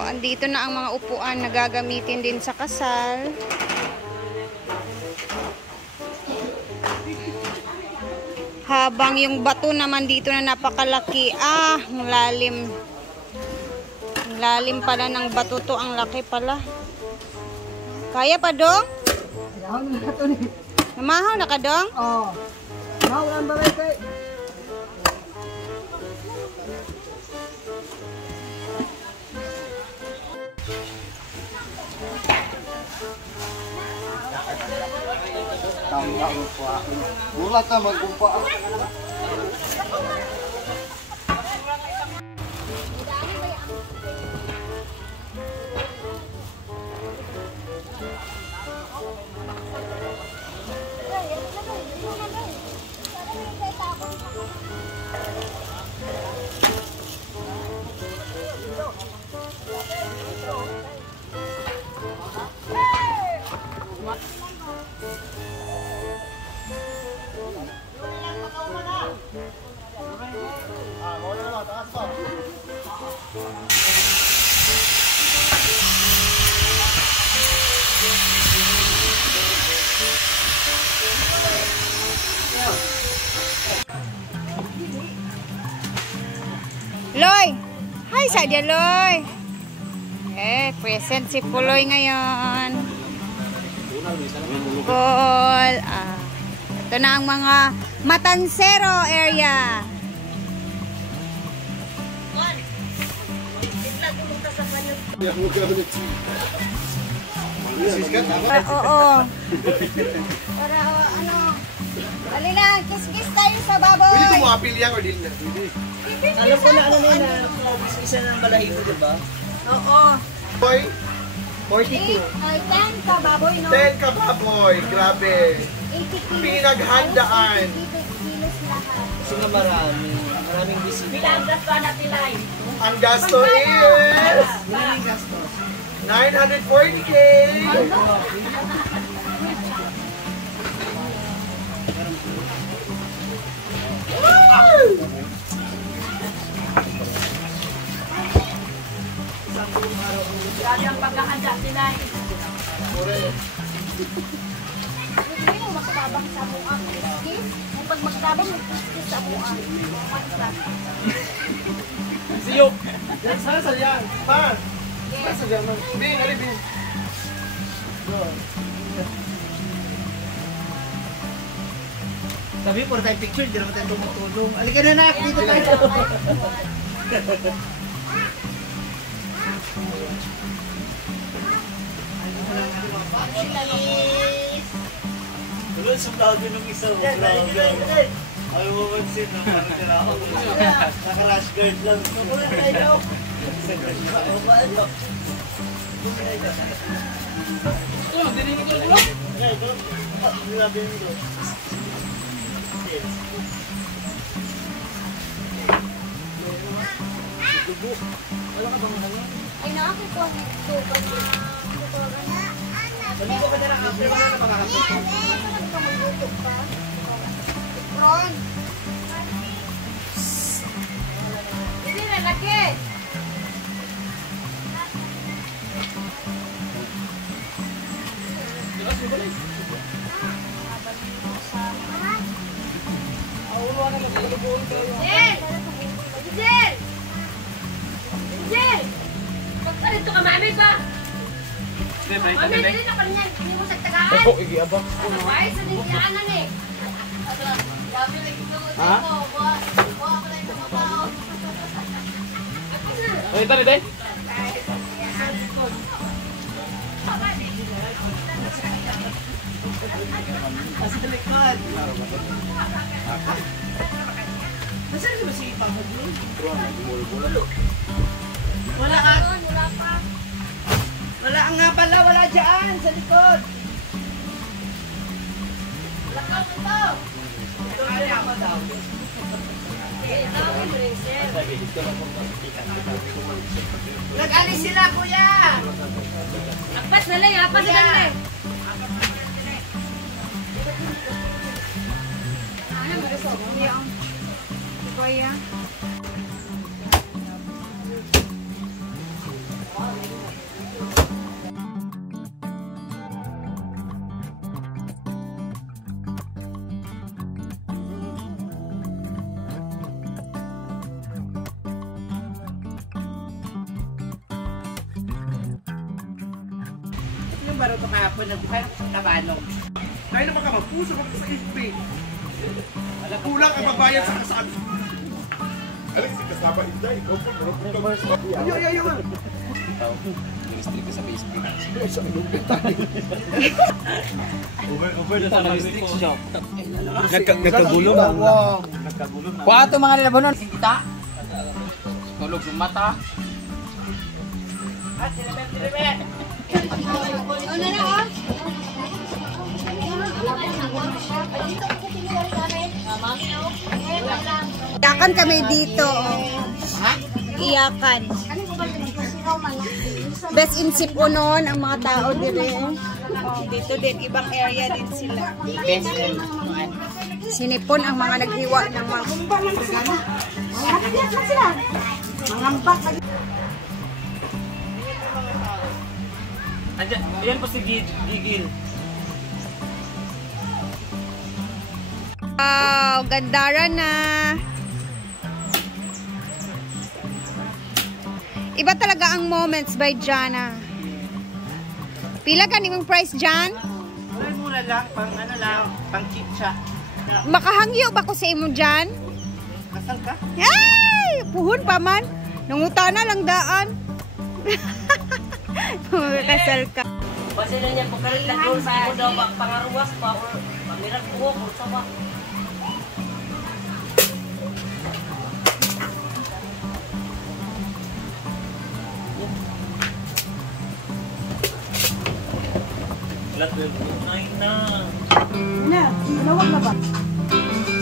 Andito na ang mga upuan na gagamitin din sa kasal. Habang yung bato naman dito na napakalaki. Ang lalim. Ang lalim pala ng bato to. Ang laki pala. Kaya pa, Dong? Namahaw na ka, Dong? Oo. Namahaw lang ba kay? Tangga lupa. Bulat na magkumpa. Loy! Hi, Sadia Loy! Present si Puloy ngayon. Cool. Ito na ang mga Matansero area. Oo. Para ano, alina, kiss-kiss tayo sa baboy. Pwede mo apil yan or din na? Alam ko na isa ng balahibo, diba? Oo. Boy, 42. 10 ka baboy, no? 10 ka baboy. Grabe. 80 kilos. Pinaghandaan. 80 kilos lahat. Kasi nga maraming bisita. Bilang gasto na pilay. Ang gasto is Maraming gastos. 940K. Grabe ang paghahanda pilay. Hindi mo makababang sa buang. Kiss? Kung pag magtabang, kiss sa buang. Siyok. Yan sa yan. Man. Sa German. Bing, ali bing. Sabi po tayo picture, hindi naman tayo tumutulong. Alika na nak, dito tayo. Wala sa vlog ng isang vlog. Ayaw mo mansin na parang sila ako. Naka-rash guard lang. Wala tayo. Dininig ko lang. Okay, ito. Sinabi nito. Wala ka bang ano? Ay, nakakita ko. Sabi ko ba na after wala na makakapit? Ron! Hindi na laki. Jel! Jel! Jel! Pagsalito ka, mami ba? Mami, dili na pa niyan. Hindi mo sagtagaan. Ako, igiabang. Ay, sa ningyanan eh. Grabe lagi ito. Ha? Buwa ko na ito mabaho. Ay, tari, day. Sa likod. Nasaan si ba si Pangod mo? Wala ka. Wala pa. Wala nga pala, wala dyan, sa likod. Wala pa ito. Ito kaya ako daw. Nag-alis sila, kuya. Lapas na lang, lapas na lang. Kuya. itong baro to kahapon, nagbukan ako sa tabanog. Dahil naman ka magpuso ka sa FB. Kulang ang magbayad sa kasal. Alam, si kasama Inday. Ayaw. Nag-streak ka sa Facebook. Over na sa restriction. Nagkagulong. Kuha mga nilabanon. Kita. Tulog ng mata. Iyakan kami dito. Iyakan. Best in Sipunon ang mga tao dire. Dito din, ibang area din sila. Best and Sinipon ang mga naghiwa ng mga Ayan po si Gigil. Wow, gandara na. Iba talaga ang moments by Jana. Pila ka nimong price, Jan? mura lang, pang ano lang, pang kitsa. Makahangyo ba ko sa imo, Jan? Kasal ka? Ay! Puhon pa man. Nangutana lang daan. Kasal ka. Basta na niya pagkalit na doon sa ako daw pangaruwas pa or pamirag buhok o sa ba.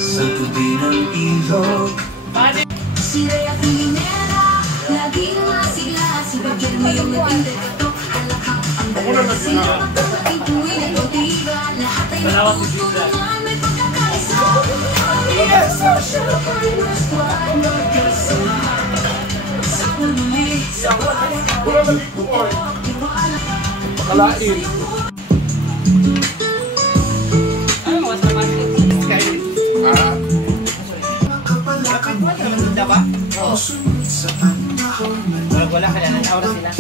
Sa tubi ng ilog sila'y aking nera, laging masigla. Sibagyan mo yung matindad ito, alakang ang dalasin. Pagpaping tuwing at motiva, lahat ay matutulungan, may pagkakaisa. Yes, social kindness, why not kasama? Sa pululi, sa walang Pakalain. Wala ka na, naura sila.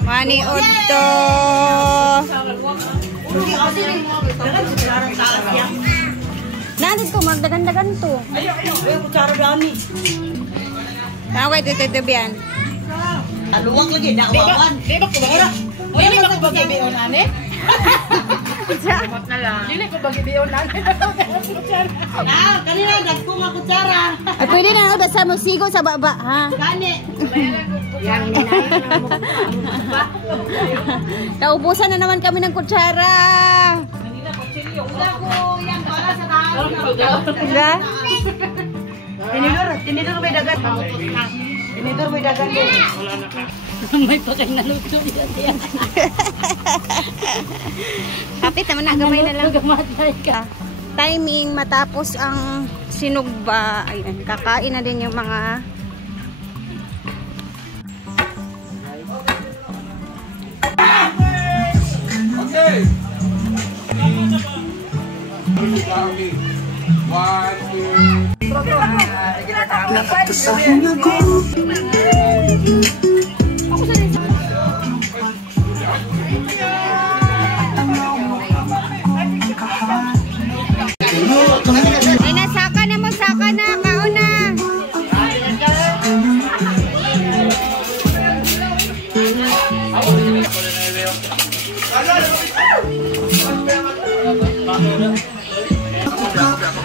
Mani Otto. Nanin ko, magdagan-dagan to. Ayaw, kutsara dami. Tawag ito biyan. Aluwag lagi, nakawawan. Di ba kumara? O yan ba kung bagibiyon nani? Kumot na lang. Dili ko bagibiyon nani. Kanina, dagko nga kutsara. Ay, pwede na basta mo sigo sa baba, ha? Gani. Yan, hininayon na mo. Naubusan na naman kami ng kutsara. Wala ko, yan para sa tao. Diba? Tinidor may dagat. Tinidor may dagat. Wala na ka. May pagkain na luto yan. Kapit naman na, gamay na lang. Timing matapos ang sinugba. Ayan, kakain na din yung mga Okay. nakasahin ako. ay, nasaka na mo, saka na, kauna.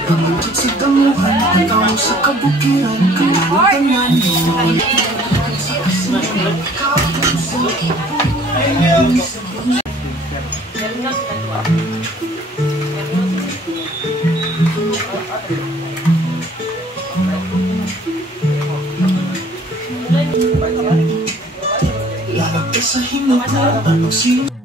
Pagod sa damuhan, ikaw sa kabukiran, kalimutan mo. Lalagay sa hinata, anong sino?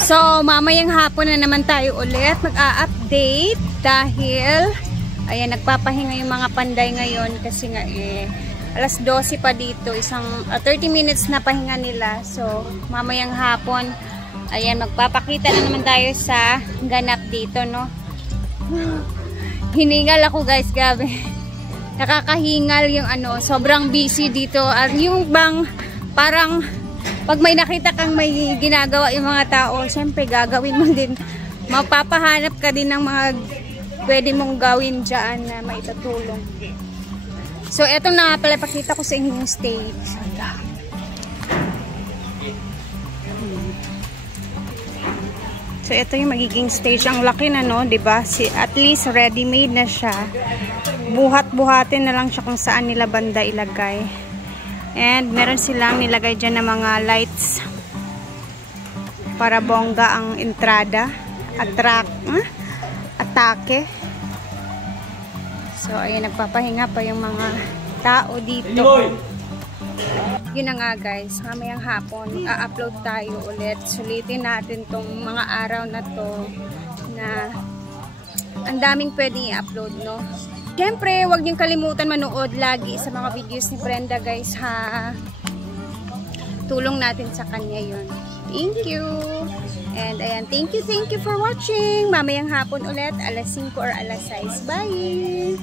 So, mamayang hapon na naman tayo ulit mag-a-update dahil ayan, nagpapahinga yung mga panday ngayon kasi nga alas 12 pa dito, 30 minutes na pahinga nila. So, mamayang hapon, ayan, magpapakita na naman tayo sa ganap dito, no? Hiningal ako, guys, gabi. Nakakahingal yung sobrang busy dito. At yung bang, parang, pag may nakita kang may ginagawa yung mga tao, syempre gagawin mo din. Mapapahanap ka din ng mga pwede mong gawin dyan na maitutulong. So, eto na pala, pakita ko sa inyo yung stage. So, ito yung magiging stage. Ang laki na, no? Diba? At least ready-made na siya. Buhat-buhatin na lang siya kung saan nila banda ilagay. And meron silang nilagay dyan ng mga lights para bongga ang entrada. Atake. So, ayan, nagpapahinga pa yung mga tao dito. Yun na nga, guys. Mamayang hapon, a-upload tayo ulit. Sulitin natin tong mga araw na to na ang daming pwedeng i-upload, no? Siyempre, huwag niyong kalimutan manood lagi sa mga videos ni Brenda, guys, ha? Tulong natin sa kanya yun. Thank you! And ayan, thank you for watching. Mamayang hapon ulit, alas 5 or alas 6. Bye!